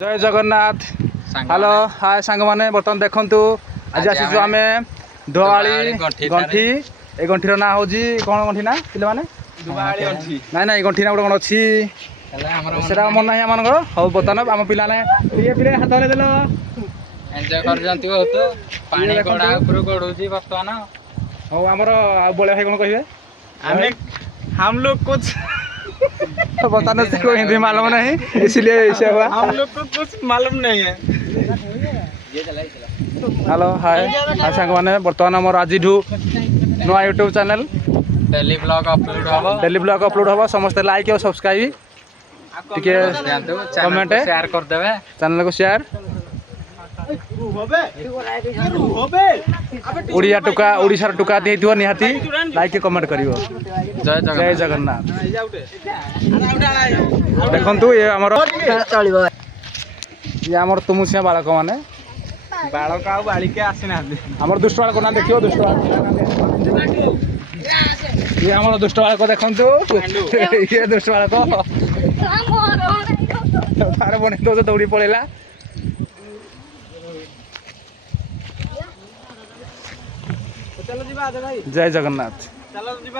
जय Jagannath. Hello hi सांग मैंने बर्तमान देखु आज आसीचु आम दुआली गंठी ए गंठीर ना हूँ कौन गंठी ना पे ना ना गंठी ना गोटे कौन अच्छी से मन ना आम हाँ बर्तमान आम पिला ये पिले हाथ हले देल हाँ आमर बड़े भाई कौन कहे हम लोग कुछ बताने को हिंदी मालूम नहीं इसलिए ऐसा हुआ। हम लोग को कुछ मालूम नहीं है। हेलो हाय हाय सांग मैंने बर्तमान आमर आज नुआ YouTube channel daily blog upload हम समस्त लाइक और सब्सक्राइब टिके कमेंट शेयर कर देवे चैनल को शेयर ओडिया टुका ओडिशार टुका देइथिबो निहाती लाइक कमेंट करिवो। जय जगन्नाथ। देखंतु ये हमर ये हमर तुमुसिया बालक माने बालक आ बालिके आसी ना हमर दुष्ट बालक ना देखियो दुष्ट ये हमर दुष्ट बालक देखंतु ये दुष्ट बालक तार बने तो दौड़ी पळेला। चलो जी भाई जय जगन्नाथ। चलो जी